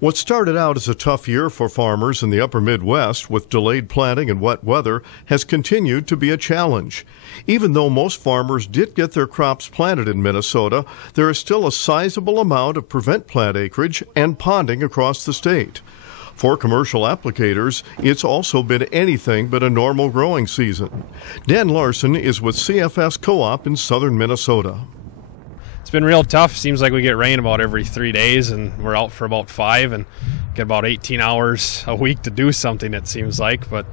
What started out as a tough year for farmers in the upper Midwest with delayed planting and wet weather has continued to be a challenge. Even though most farmers did get their crops planted in Minnesota, there is still a sizable amount of prevent plant acreage and ponding across the state. For commercial applicators, it's also been anything but a normal growing season. Dan Larson is with CFS Co-op in southern Minnesota. It's been real tough. Seems like we get rain about every 3 days, and we're out for about 5 and get about 18 hours a week to do something, it seems like. But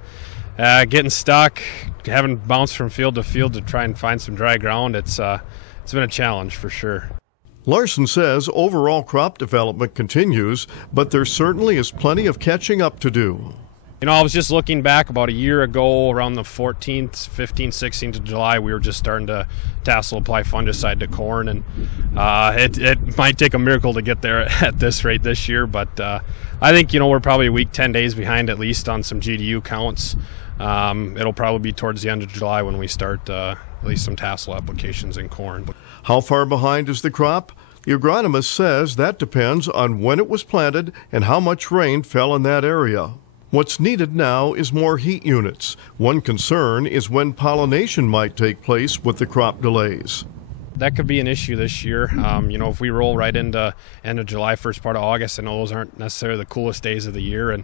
getting stuck, having bounced from field to field to try and find some dry ground, it's been a challenge for sure. Larson says overall crop development continues, but there certainly is plenty of catching up to do. You know, I was just looking back about a year ago, around the 14th, 15th, 16th of July, we were just starting to tassel apply fungicide to corn, and it might take a miracle to get there at this rate this year, but I think, you know, we're probably a week, 10 days behind at least on some GDU counts. It'll probably be towards the end of July when we start at least some tassel applications in corn. How far behind is the crop? The agronomist says that depends on when it was planted and how much rain fell in that area. What's needed now is more heat units. One concern is when pollination might take place with the crop delays. That could be an issue this year. You know, if we roll right into end of July, first part of August, I know those aren't necessarily the coolest days of the year. And,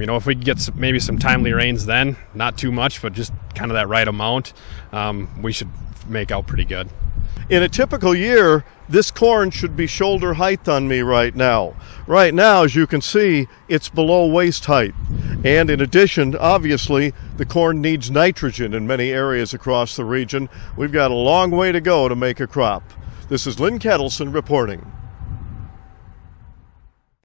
you know, if we get maybe some timely rains then, not too much, but just kind of that right amount, we should make out pretty good. In a typical year, this corn should be shoulder height on me right now. Right now, as you can see, it's below waist height. And in addition, obviously, the corn needs nitrogen in many areas across the region. We've got a long way to go to make a crop. This is Lynn Ketelsen reporting.